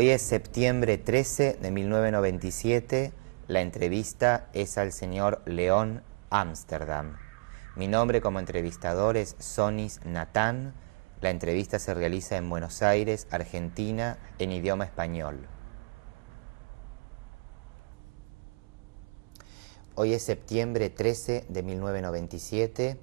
Hoy es septiembre 13 de 1997. La entrevista es al señor León Amsterdam. Mi nombre como entrevistador es Sonis Natán. La entrevista se realiza en Buenos Aires, Argentina, en idioma español. Hoy es septiembre 13 de 1997.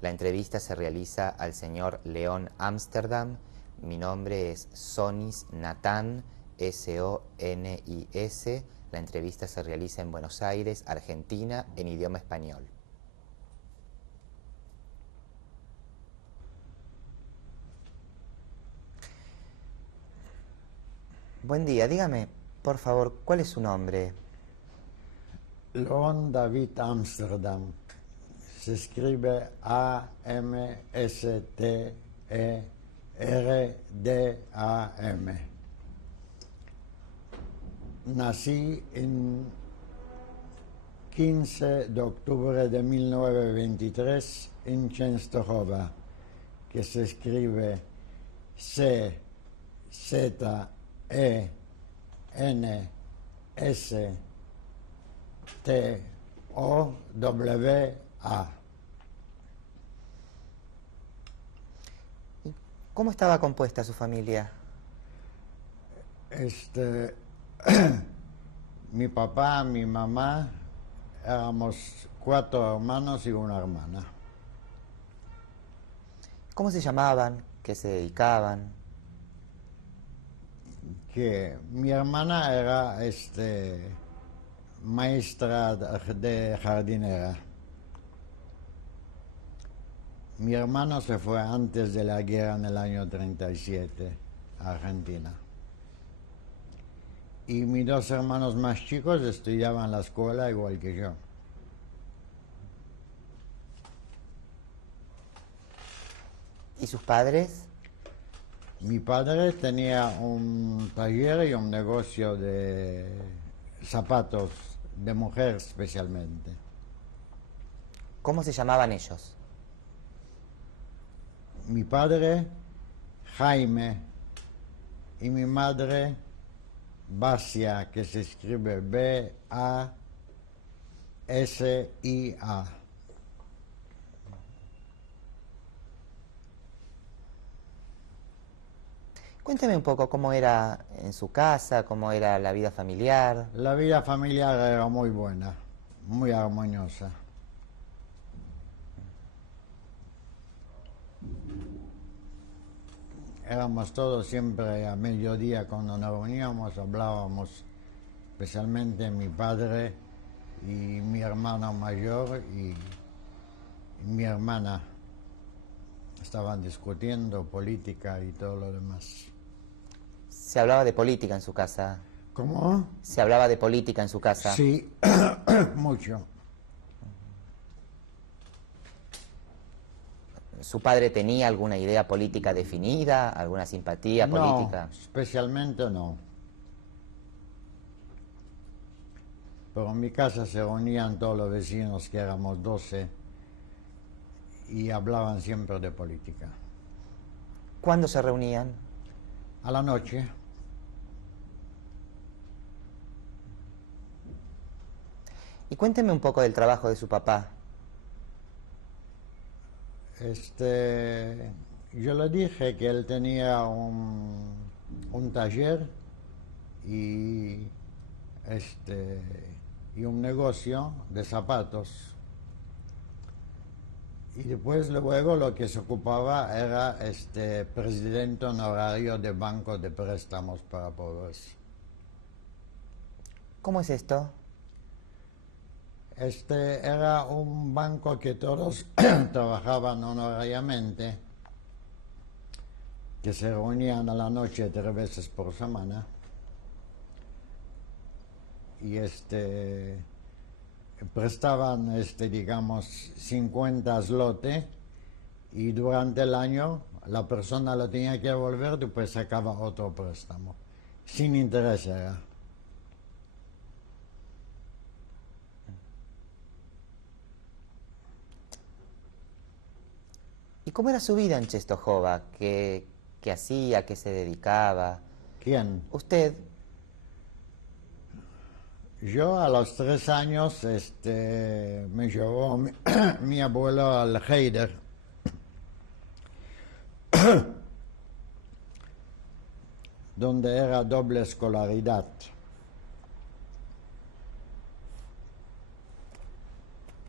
La entrevista se realiza al señor León Amsterdam. Mi nombre es Sonis Natán, S-O-N-I-S. La entrevista se realiza en Buenos Aires, Argentina, en idioma español. Buen día, dígame, por favor, ¿cuál es su nombre? León David Amsterdam. Se escribe A-M-S-T-E-R-D-A-M. Nací en 15 de octubre de 1923 en Częstochowa, que se escribe C-Z-E-N-S-T-O-W-A. ¿Cómo estaba compuesta su familia? Mi papá, mi mamá, éramos 4 hermanos y una hermana. ¿Cómo se llamaban? ¿Qué se dedicaban? Que mi hermana era maestra de jardinera. Mi hermano se fue antes de la guerra en el año 37 a Argentina. Y mis 2 hermanos más chicos estudiaban en la escuela igual que yo. ¿Y sus padres? Mi padre tenía un taller y un negocio de zapatos, de mujer especialmente. ¿Cómo se llamaban ellos? Mi padre, Jaime, y mi madre, Basia, que se escribe B-A-S-I-A. Cuénteme un poco cómo era en su casa, cómo era la vida familiar. La vida familiar era muy buena, muy armoniosa. Éramos todos siempre a mediodía cuando nos reuníamos, hablábamos, especialmente mi padre y mi hermano mayor y mi hermana. Estaban discutiendo política y todo lo demás. ¿Se hablaba de política en su casa? ¿Cómo? ¿Se hablaba de política en su casa? Sí, mucho. ¿Su padre tenía alguna idea política definida, alguna simpatía política? No, especialmente no. Pero en mi casa se reunían todos los vecinos, que éramos 12, y hablaban siempre de política. ¿Cuándo se reunían? A la noche. Y cuénteme un poco del trabajo de su papá. Yo le dije que él tenía un taller y un negocio de zapatos. Y después luego lo que se ocupaba era presidente honorario de Banco de Préstamos para Pobres. ¿Cómo es esto? Era un banco que todos trabajaban honorariamente, que se reunían a la noche 3 veces por semana. Y prestaban, digamos, 50 zloty, y durante el año la persona lo tenía que devolver, después sacaba otro préstamo. Sin interés era. ¿Y cómo era su vida en Częstochowa? ¿Qué hacía? ¿Qué se dedicaba? ¿Quién? Usted. Yo a los 3 años me llevó mi abuelo al Heider, donde era doble escolaridad.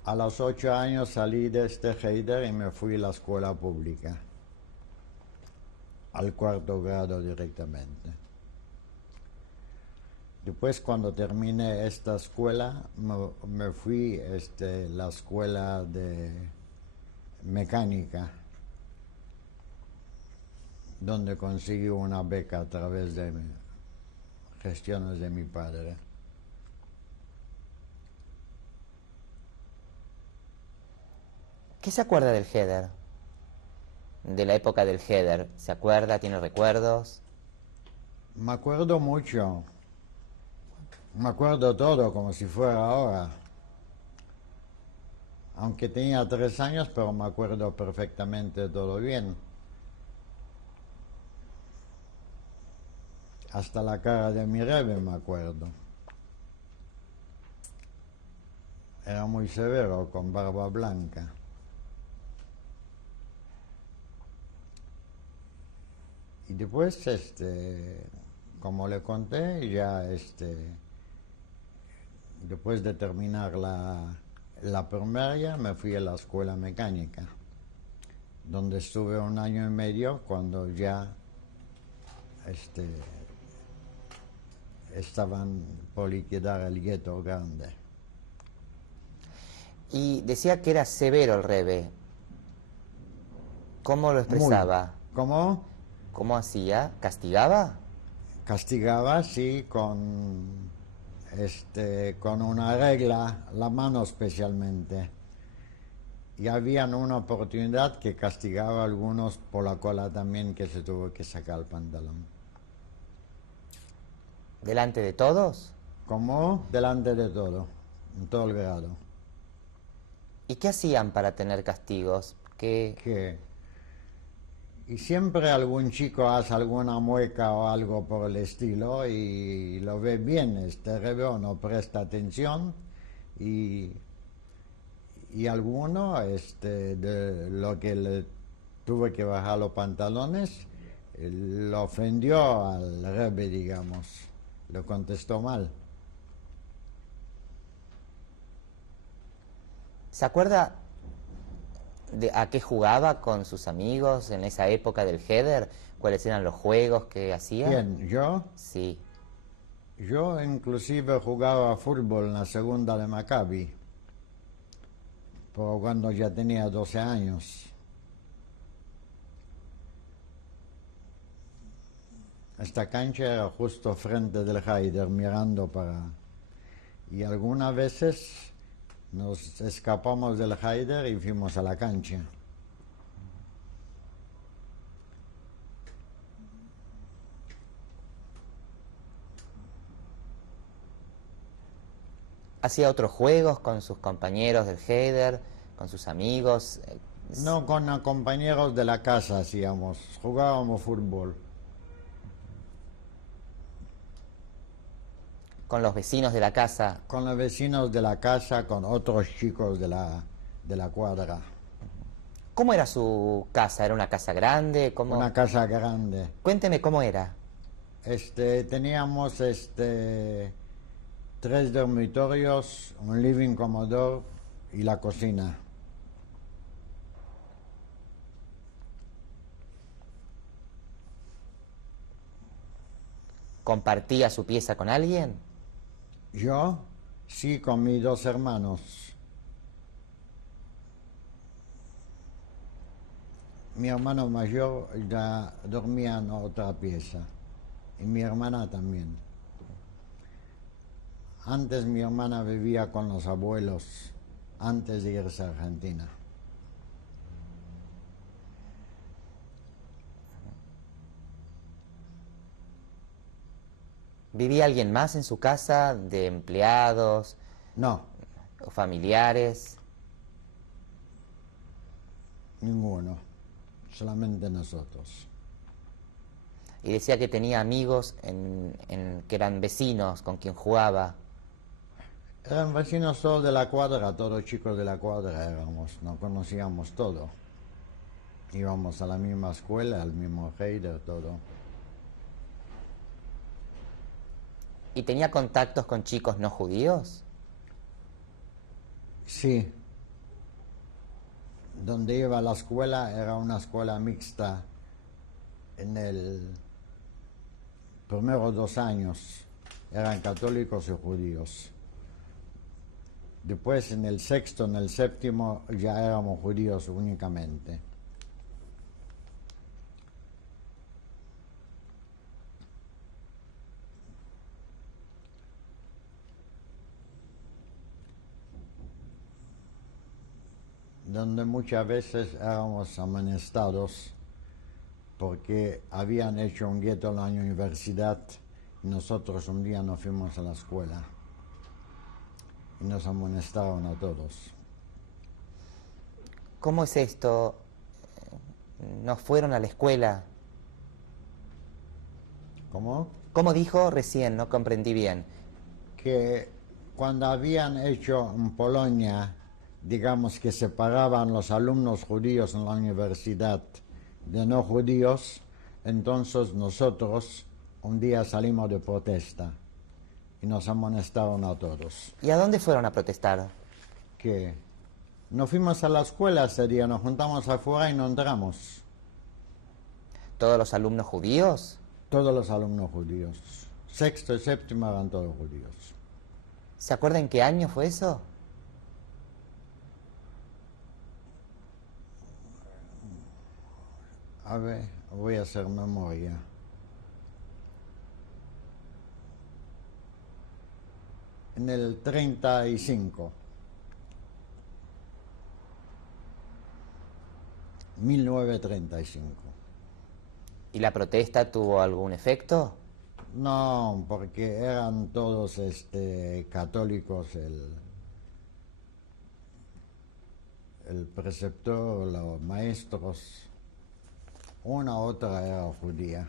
A los 8 años salí de este Heider y me fui a la escuela pública, al 4º grado directamente. Después, cuando terminé esta escuela, me fui a la escuela de mecánica, donde conseguí una beca a través de gestiones de mi padre. ¿Qué se acuerda del Heider? De la época del Heider. ¿Se acuerda? ¿Tiene recuerdos? Me acuerdo mucho. Me acuerdo todo como si fuera ahora. Aunque tenía 3 años, pero me acuerdo perfectamente todo bien. Hasta la cara de mi rebe me acuerdo. Era muy severo, con barba blanca. Y después, como le conté, ya después de terminar la primaria, me fui a la escuela mecánica, donde estuve 1 año y medio cuando ya estaban por liquidar el gueto grande. Y decía que era severo el rebe. ¿Cómo lo expresaba? ¿Cómo? ¿Cómo hacía? ¿Castigaba? Castigaba, sí, con una regla, la mano especialmente. Y había una oportunidad que castigaba a algunos por la cola también, que se tuvo que sacar el pantalón. ¿Delante de todos? ¿Cómo? Delante de todo, en todo el grado. ¿Y qué hacían para tener castigos? Que y siempre algún chico hace alguna mueca o algo por el estilo y lo ve bien, rebe, no presta atención y alguno de lo que le tuve que bajar los pantalones lo ofendió al rebe, digamos, lo contestó mal. ¿Se acuerda de a qué jugaba con sus amigos en esa época del Heider? ¿Cuáles eran los juegos que hacía? ¿Quién? ¿Yo? Sí. Yo inclusive jugaba fútbol en la segunda de Maccabi, pero cuando ya tenía 12 años. Esta cancha era justo frente del Heider, mirando para... Y algunas veces nos escapamos del Heider y fuimos a la cancha. ¿Hacía otros juegos con sus compañeros del Heider, con sus amigos? No, con compañeros de la casa hacíamos, jugábamos fútbol. ¿Con los vecinos de la casa? Con los vecinos de la casa, con otros chicos de la cuadra. ¿Cómo era su casa? ¿Era una casa grande? ¿Cómo? Una casa grande. Cuénteme cómo era. Teníamos 3 dormitorios, un living comedor y la cocina. ¿Compartía su pieza con alguien? Yo, sí, con mis 2 hermanos. Mi hermano mayor ya dormía en otra pieza y mi hermana también. Antes mi hermana vivía con los abuelos, antes de irse a Argentina. ¿Vivía alguien más en su casa, de empleados No, o familiares? ninguno, solamente nosotros. Y decía que tenía amigos que eran vecinos con quien jugaba. Eran vecinos todos de la cuadra, todos chicos de la cuadra éramos, nos conocíamos todo. Íbamos a la misma escuela, al mismo Heider, todo. ¿Y tenía contactos con chicos no judíos? Sí, donde iba a la escuela era una escuela mixta. En el primeros 2 años eran católicos y judíos. Después en el sexto, en el séptimo ya éramos judíos únicamente. Donde muchas veces éramos amonestados porque habían hecho un gueto en la universidad y nosotros un día nos fuimos a la escuela y nos amonestaron a todos. ¿Cómo es esto? ¿No fueron a la escuela? ¿Cómo? ¿Cómo dijo recién? No comprendí bien. Que cuando habían hecho en Polonia, digamos que separaban los alumnos judíos en la universidad de no judíos, entonces nosotros un día salimos de protesta y nos amonestaron a todos. ¿Y a dónde fueron a protestar? Que nos fuimos a la escuela ese día, nos juntamos afuera y no entramos. ¿Todos los alumnos judíos? Todos los alumnos judíos. Sexto y séptimo eran todos judíos. ¿Se acuerdan en qué año fue eso? A ver, voy a hacer memoria. En el 35. 1935. ¿Y la protesta tuvo algún efecto? No, porque eran todos católicos, el preceptor, los maestros, una otra era judía.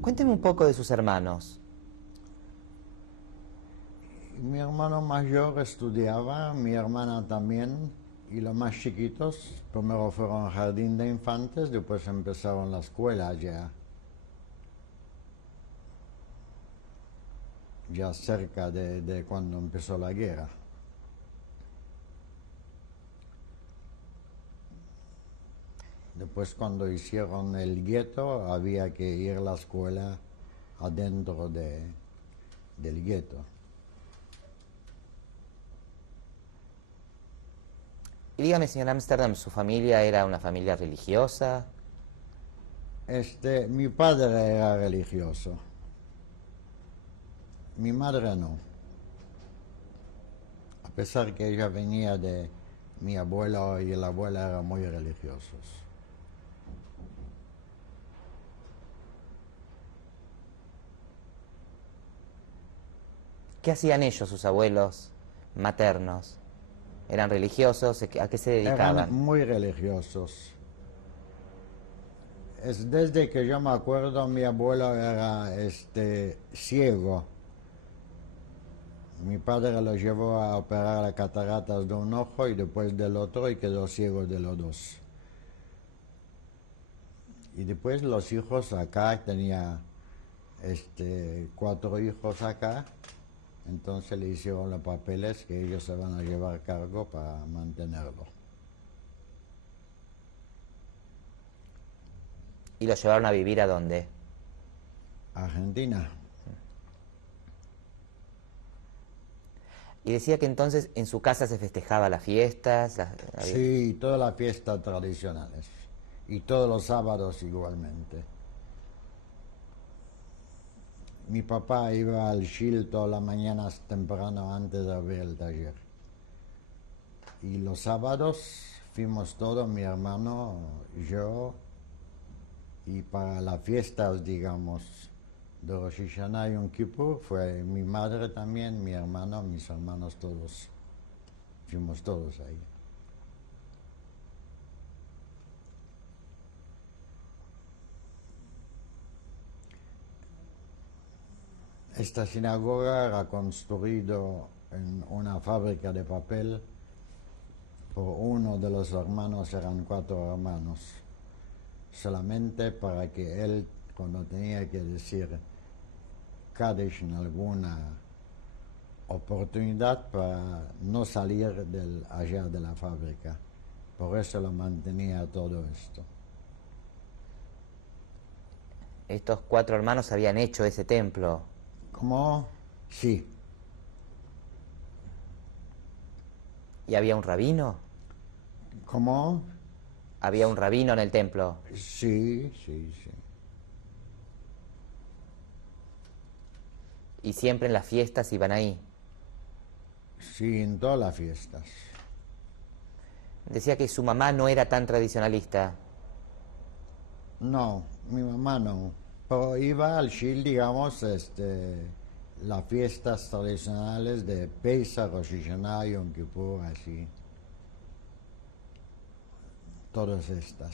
Cuénteme un poco de sus hermanos. Mi hermano mayor estudiaba, mi hermana también, y los más chiquitos primero fueron al jardín de infantes, después empezaron la escuela ya cerca de cuando empezó la guerra. Después cuando hicieron el gueto había que ir a la escuela adentro del gueto. Y dígame, señor Amsterdam, ¿su familia era una familia religiosa? Mi padre era religioso, mi madre no. A pesar que ella venía de mi abuelo y la abuela eran muy religiosos. ¿Qué hacían ellos, sus abuelos maternos? ¿Eran religiosos? ¿A qué se dedicaban? Eran muy religiosos. Desde que yo me acuerdo, mi abuelo era ciego. Mi padre lo llevó a operar las cataratas de un ojo y después del otro y quedó ciego de los dos. Y después los hijos acá, tenía 4 hijos acá, entonces le hicieron los papeles que ellos se van a llevar cargo para mantenerlo. ¿Y lo llevaron a vivir a dónde? Argentina. Y decía que entonces en su casa se festejaba las fiestas. Sí, todas las fiestas tradicionales. Y todos los sábados igualmente. Mi papá iba al Shil todas las mañanas temprano antes de abrir el taller. Y los sábados fuimos todos, mi hermano, yo, y para las fiestas, digamos, de Rosh Hashanah y Yom Kippur fue mi madre también, mi hermano, mis hermanos todos. Fuimos todos ahí. Esta sinagoga era construida en una fábrica de papel por uno de los hermanos, eran 4 hermanos, solamente para que él, cuando tenía que decir Kaddish en alguna oportunidad, para no salir allá de la fábrica. Por eso lo mantenía todo esto. Estos 4 hermanos habían hecho ese templo. ¿Cómo? Sí. ¿Y había un rabino? ¿Cómo? ¿Había un rabino en el templo? Sí, sí, sí. ¿Y siempre en las fiestas iban ahí? Sí, en todas las fiestas. Decía que su mamá no era tan tradicionalista. No, mi mamá no. Pero iba al Shil, digamos, las fiestas tradicionales de Pesach, Rosh Hashanah, Yom Kippur, así. Todas estas.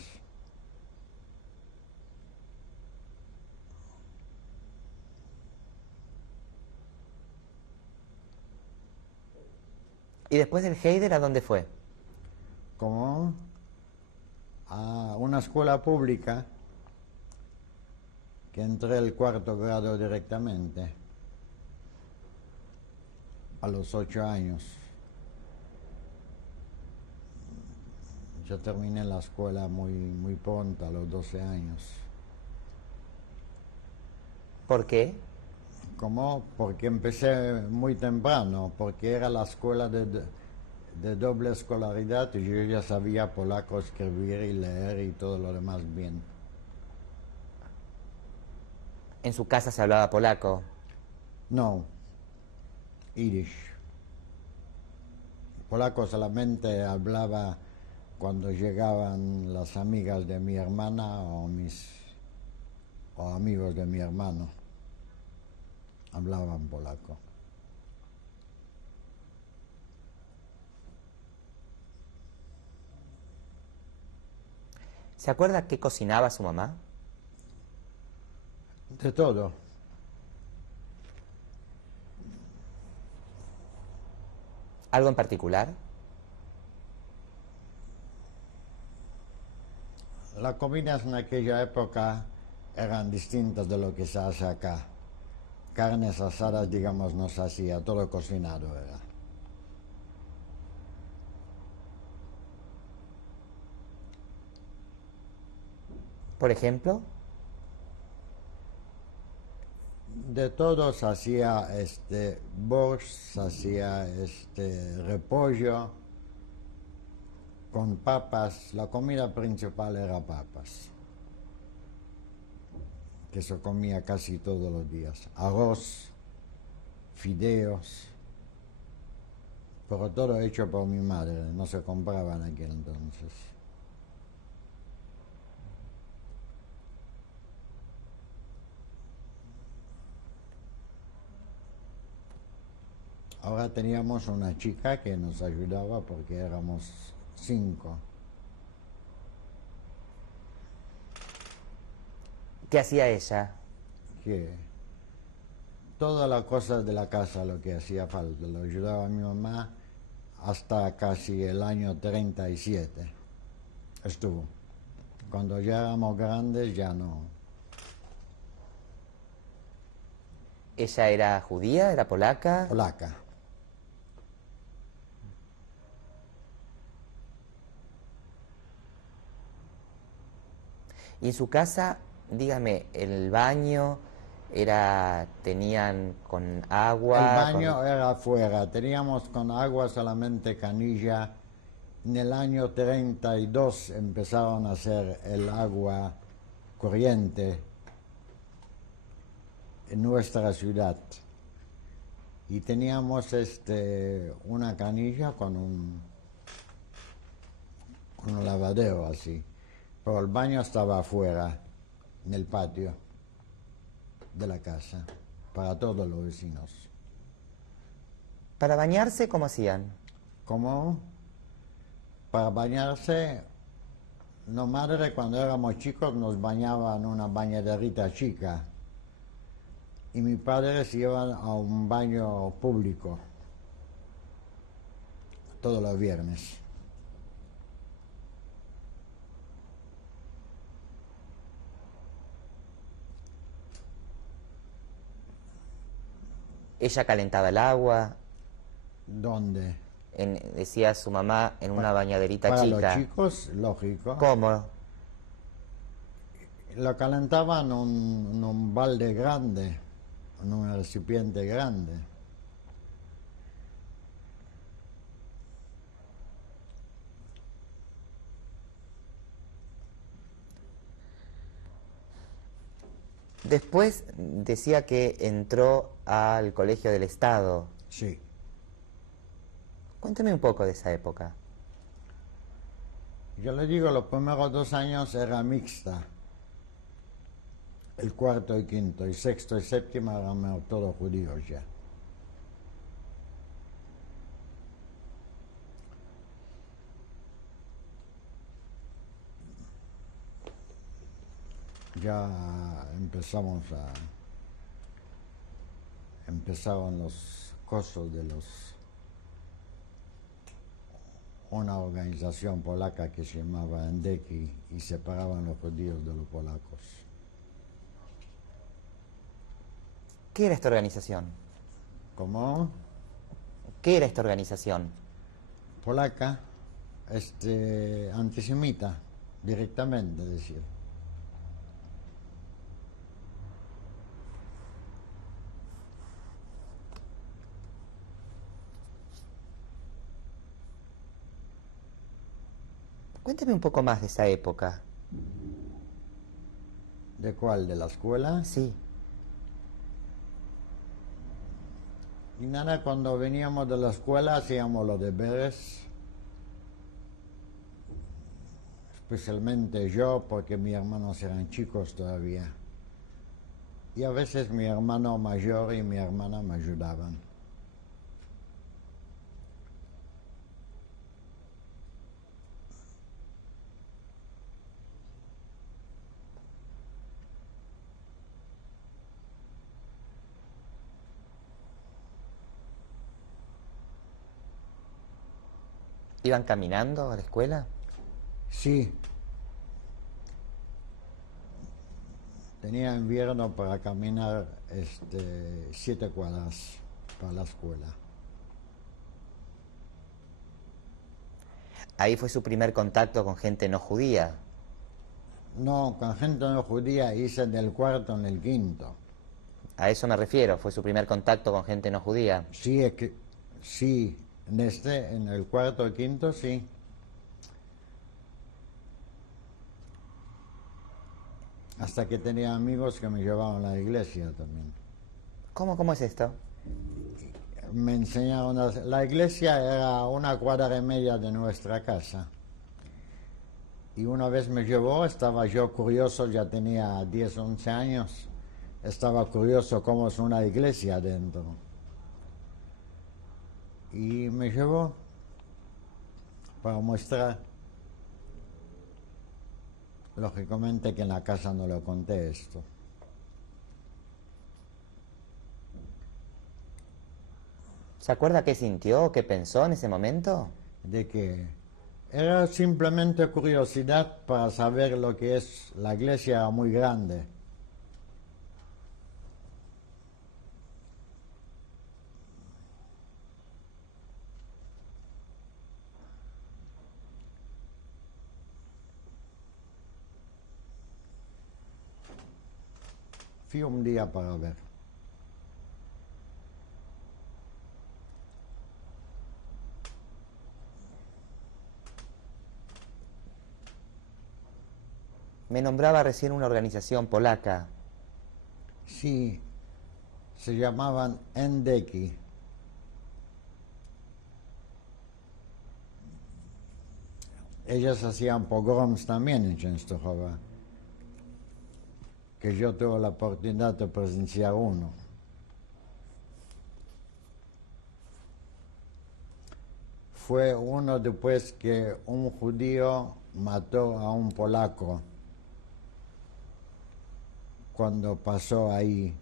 ¿Y después del Heider a dónde fue? Como a una escuela pública que entré el 4º grado directamente a los 8 años. Yo terminé la escuela muy pronto, a los 12 años. ¿Por qué? ¿Cómo? Porque empecé muy temprano, porque era la escuela de doble escolaridad y yo ya sabía polaco, escribir y leer y todo lo demás bien. ¿En su casa se hablaba polaco? No, Yiddish. Polaco solamente hablaba cuando llegaban las amigas de mi hermana o amigos de mi hermano. Hablaban polaco. ¿Se acuerda qué cocinaba su mamá? De todo. ¿Algo en particular? Las comidas en aquella época eran distintas de lo que se hace acá. Carnes asadas, digamos, no se hacía, todo cocinado era. Por ejemplo, De todo se hacía borscht, se hacía repollo con papas. La comida principal era papas, que se comía casi todos los días. Arroz, fideos, pero todo hecho por mi madre, no se compraba en aquel entonces. Ahora teníamos una chica que nos ayudaba porque éramos 5. ¿qué hacía ella? Que todas las cosas de la casa, lo que hacía falta, lo ayudaba a mi mamá hasta casi el año 37. Estuvo. Cuando ya éramos grandes ya no. ¿Ella era judía? ¿Era polaca? Polaca. Y en su casa, dígame, el baño tenían con agua. El baño era afuera, teníamos con agua solamente canilla. En el año 32 empezaron a hacer el agua corriente en nuestra ciudad. Y teníamos una canilla con un lavadero así. Pero el baño estaba afuera, en el patio. de la casa, para todos los vecinos. ¿Para bañarse cómo hacían? Como para bañarse, no madre cuando éramos chicos nos bañaba en una bañaderita chica y mi padre se iba a un baño público todos los viernes. Ella calentaba el agua, ¿Dónde? decía su mamá, en una bañaderita Para chica. los chicos, lógico. ¿Cómo? Lo calentaban en un balde grande, en un recipiente grande. Después decía que entró al Colegio del Estado. Sí. Cuéntame un poco de esa época. Yo le digo, los primeros 2 años era mixta. El cuarto y quinto, y sexto y séptimo eran todos judíos ya. Ya empezaban los cosos de una organización polaca que se llamaba Endeki y separaban los judíos de los polacos. ¿Qué era esta organización? ¿Cómo? ¿Qué era esta organización? Polaca, antisemita, directamente decir. Cuéntame un poco más de esa época. ¿De cuál? ¿De la escuela? Sí. Y nada, cuando veníamos de la escuela hacíamos los deberes, especialmente yo, porque mis hermanos eran chicos todavía. Y a veces mi hermano mayor y mi hermana me ayudaban. ¿Iban caminando a la escuela? Sí. Tenía invierno para caminar 7 cuadras para la escuela. Ahí fue su primer contacto con gente no judía. No, con gente no judía hice del cuarto en el quinto. A eso me refiero, fue su primer contacto con gente no judía. Sí, es que sí, en el cuarto y quinto sí. Hasta que tenía amigos que me llevaban a la iglesia también. ¿Cómo es esto? Me enseñaron, la iglesia era 1,25 cuadras de nuestra casa. Y una vez me llevó, estaba yo curioso, ya tenía 10, 11 años, estaba curioso cómo es una iglesia adentro. Y me llevó para mostrar. Lógicamente que en la casa no lo conté esto. ¿Se acuerda qué sintió, qué pensó en ese momento? De que era simplemente curiosidad para saber lo que es la iglesia muy grande. Fui un día para ver. Me nombraba recién una organización polaca. Sí, se llamaban Endeki. Ellos hacían pogroms también en Częstochowa. que yo tuve la oportunidad de presenciar uno. Fue uno después que un judío mató a un polaco cuando pasó ahí.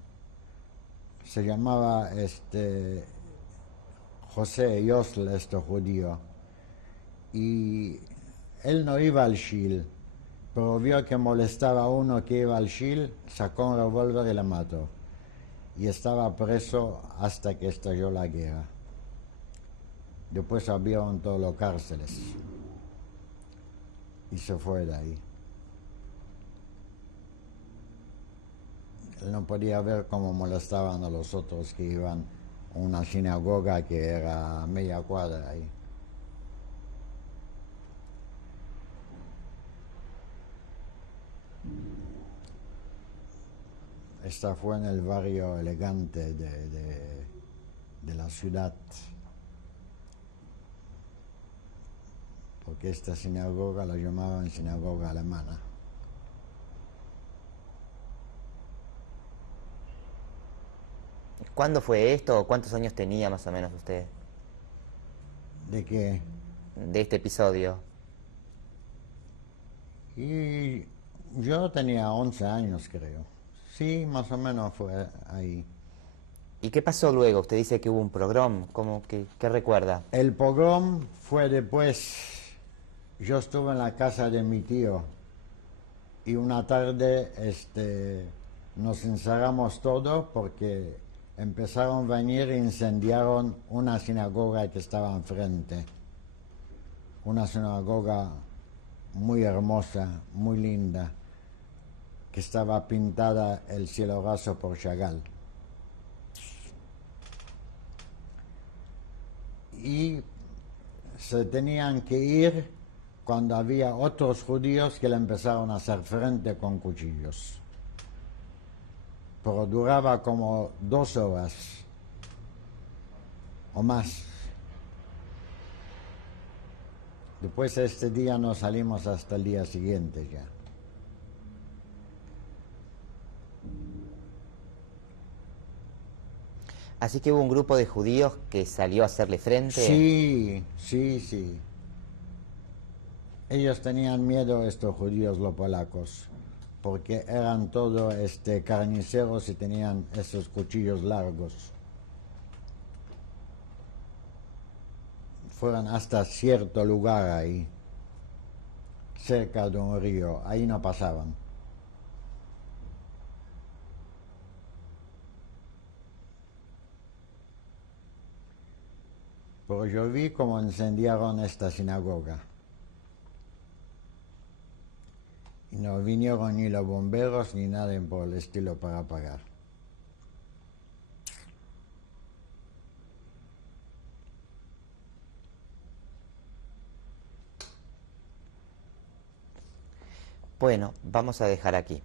Se llamaba José Yosl, este judío, y él no iba al Shil, pero vio que molestaba a uno que iba al Shil, sacó un revólver y le mató. Y estaba preso hasta que estalló la guerra. Después abrieron todas las cárceles y se fue de ahí. Él no podía ver cómo molestaban a los otros que iban a una sinagoga que era a media cuadra ahí. Esta fue en el barrio elegante de la ciudad, porque esta sinagoga la llamaban sinagoga alemana. ¿Cuándo fue esto o cuántos años tenía más o menos usted ¿De qué? de este episodio? Y yo tenía 11 años, creo. Sí, más o menos fue ahí. ¿Y qué pasó luego? Usted dice que hubo un pogrom. ¿Qué recuerda? El pogrom fue después. Yo estuve en la casa de mi tío y una tarde nos encerramos todos porque empezaron a venir e incendiaron una sinagoga que estaba enfrente. Una sinagoga muy hermosa, muy linda, que estaba pintada el cielo raso por Chagall. Y se tenían que ir cuando había otros judíos que le empezaron a hacer frente con cuchillos. Pero duraba como 2 horas o más. Después de este día nos salimos hasta el día siguiente ya. Así que hubo un grupo de judíos que salió a hacerle frente. Sí, sí, sí. Ellos tenían miedo, estos judíos, los polacos, porque eran todos carniceros y tenían esos cuchillos largos. Fueron hasta cierto lugar ahí, cerca de un río, ahí no pasaban. Pero yo vi cómo incendiaron esta sinagoga. Y no vinieron ni los bomberos ni nada por el estilo para apagar. Bueno, vamos a dejar aquí.